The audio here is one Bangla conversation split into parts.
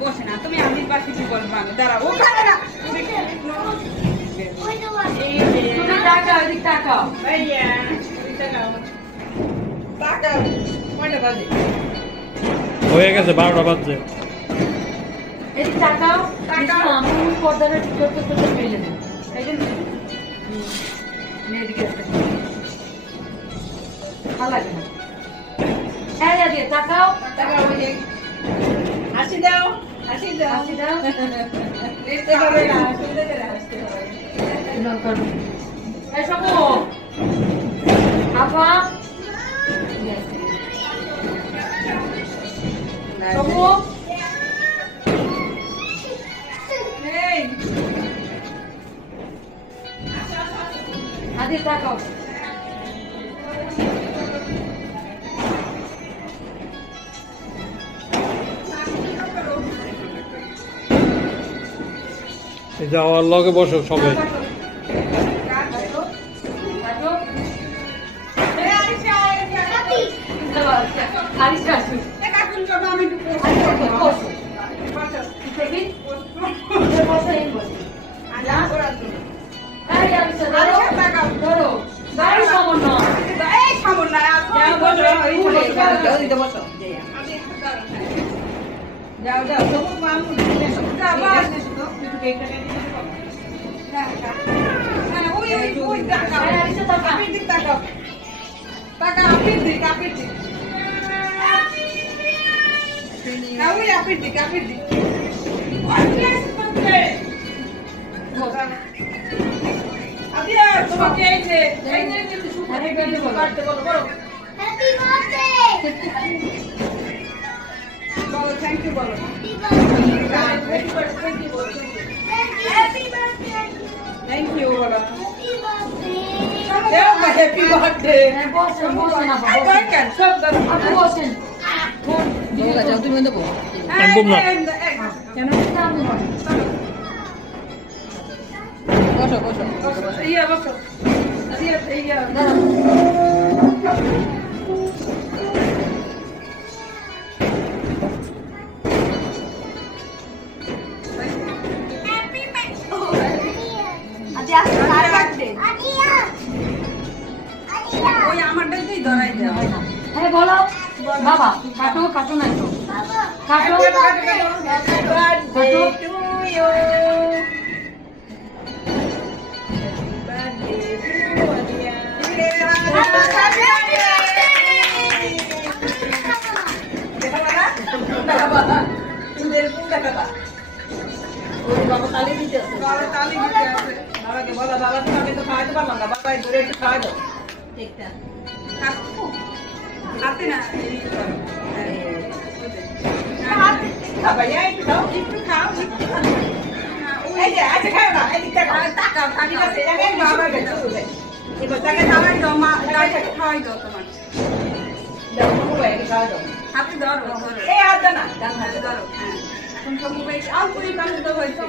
বসে না তুমি আমি পাশে কি বলবো আমি দাঁড়াও ওখানে না তুমি টাকা ওদিক টাকাও ভাইয়া টাকা কয়টা বাজে হয়ে গেছে 12টা বাজছে এদিক টাকাও আমি পর্দাটা ঠিক করতে করতে পেলে না এই জন্য এদিকে ভালো লাগে না হ্যাঁ দিয়ে টাকাও টাকাও হাসি দাও হাসি দাও হাসি দাও দেখতে হবে না সুন্দর করে হাসতে হবে এই সবু আপা সবু এই আদি তাকাও যাওয়ার লগে বসো সবাই যাও যাও সবুজ মামু ওই টাকা আপনি দিক টাকা টাকা আপনি দিক না ওই আপনি দিক আদিয়া তোমাকে এই যে বলো হ্যাপি বার্থডে বলো থ্যাংক ইউ বলো থ্যাংক ইউ বলো হ্যাপি বার্থডে বসেন না বাবা কেন সব দাও আপনি বসেন দিদা যাও তুমি দেবো একদম না কেন বসো ইয়া বসো ইয়া দাদা বলো বাবা কাটো কাটো না তো কাটো বাবা তালি দিতে আছে বাবাকে বলো বাবা তুমি তো খাওয়াতে পারলাম না বাবা ধরে একটু খাওয়া দাও ঠিকটা আপনি না একটু খাও এই যে আচ্ছা খাও না এই দিকটা টাকা খালি আছে বাবা এবার তাকে খাওয়াই দাও মা গাড়িটাকে খাওয়াই দাও তোমার দাও মোবাইল খাওয়া দাও হাতে ধরো এই হাত না ডান হাতে ধরো হ্যাঁ এখন সব মোবাইল অল্প করে কাজ দাও হইছে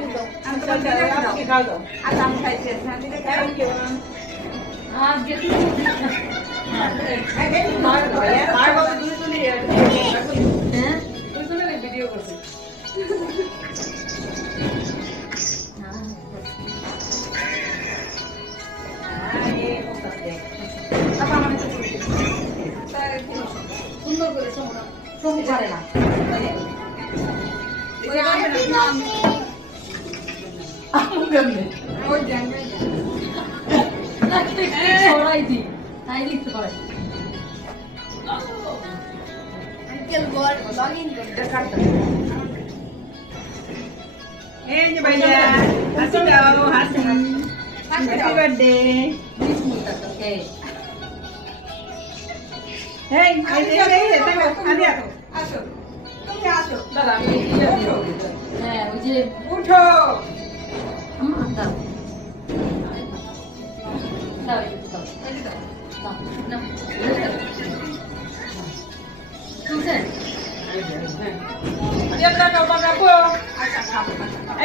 আমি তোমার দিকে আপনি খাওয়া দাও আচ্ছা আমি খাইছি হ্যাঁ দিকে খাও কি আর যেটু ভিডিও করছি সুন্দর করে সমু পারে না ছড়াই দি তাই লিখতে পারে এই যে ভাইয়া হাসি দাও হাসি হ্যাপি বার্থডে ওকে এই আদি আসো তুমি আসো দাদা আমি হ্যাঁ ওই যে উঠো দাও দাও দাও না শুনছেন আচ্ছা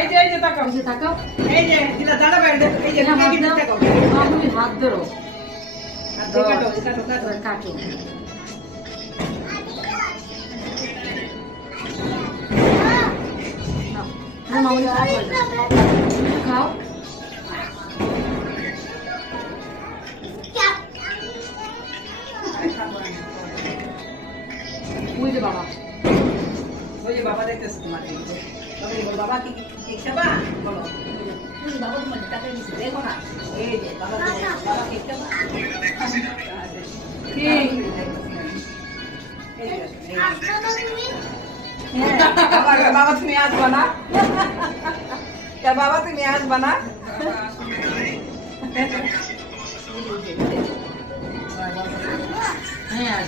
যে তাকাও এই যে দিলা দাঁড়া বাইরে এই যে তাকাও তুমি হাত ধরো কাটো খাও ওই যে বাবা দেখতেছে তোমাকে বাবা কি খাবা বলো বাবা তোমার টাকা দিছে দেখো না এই যে বাবা কি খাবা বাবা তুমি আসবা না বাবা তুমি আসবা না হ্যাঁ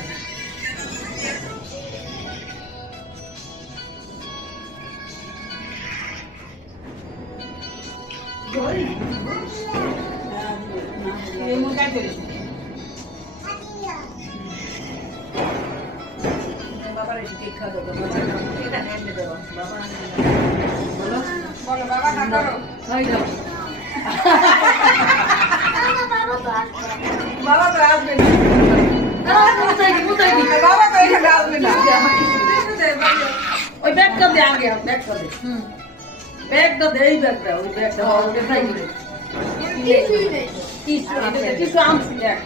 বাবা তো আসবে বাবা তো এখানে আসবে না ওই ব্যাগটা দে আগে ব্যাগটা দে ব্যাগটা দে এই ব্যাগটা ওই ব্যাগটা ওকে সাইকেলে টিসু আনছি দেখ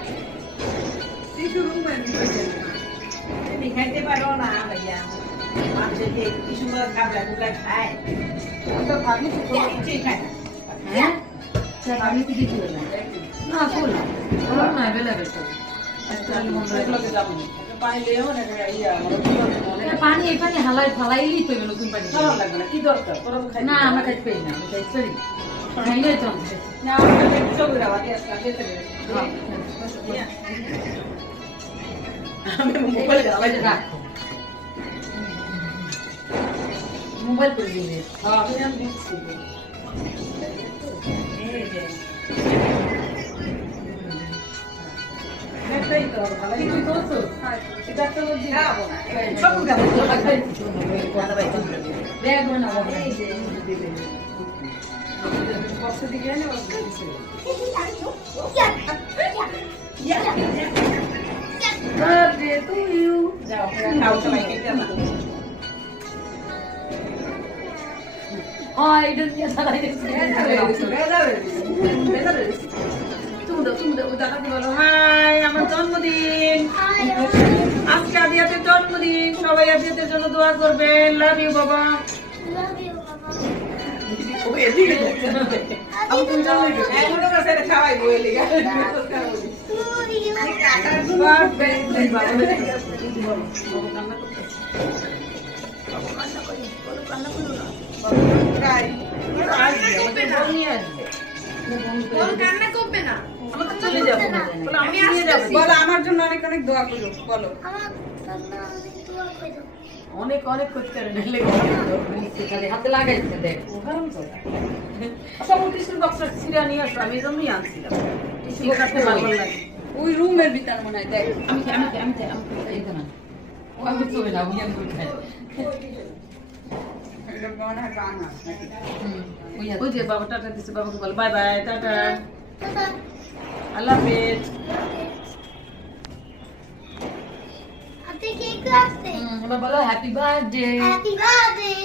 টিসু রুমে তুমি খাইতে পারো না ভাইয়া মানুষের যে টিসু কাবলা কুবলা খায় তো ভাবি ঠিক খায় হ্যাঁ আমি কি দিতে না ফুল বলো না अवेलेबल তো পানি এখানে হালাই ফালাইলি তো নতুন পানি লাগবে না কি দরকার না আমরা খাইতে পারি না খাইতে পারি খাইলে তো না আমরা ছবি রাওয়াতে আসলে আমি মোবাইল গালাইতে রাখো মোবাইল করে দিলে হ্যাঁ আমি জানি দিচ্ছি এই যে দেখতেই তো ভালো কি করছো এটা তো দিলাবো না সব গাবো কথা বাইতে ব্যাগ বানাবো এই যে বক্স দিকে না বক্স birthday to you যাও খাও সবাই কেক দাও ওই দুনিয়া সারাই দিছে তুমি দাদাকে বলো হাই আমার জন্মদিন আজকে আদিয়াতের জন্মদিন সবাই আদিয়াতের জন্য দোয়া করবেন লাভ ইউ বাবা ওই এদিকে আমি তুমি জানো এখনো কাছে খাওয়াই বই লিগা আমার জন্য অনেক অনেক দোয়া করো বলো অনেক অনেক করতে হাতে লাগাইছে দেখ নিয়ে আসো আমি জন্যই আনছিলাম ওই রুমের ভিতরে মনে হয় দেখ আমি চলে না ওই যে বাবা টাটা দিচ্ছে বাবাকে বল বাই বাই টাটা আল্লাহ হাফেজ Happy birthday. বলো হ্যাপি বার্থডে Happy birthday.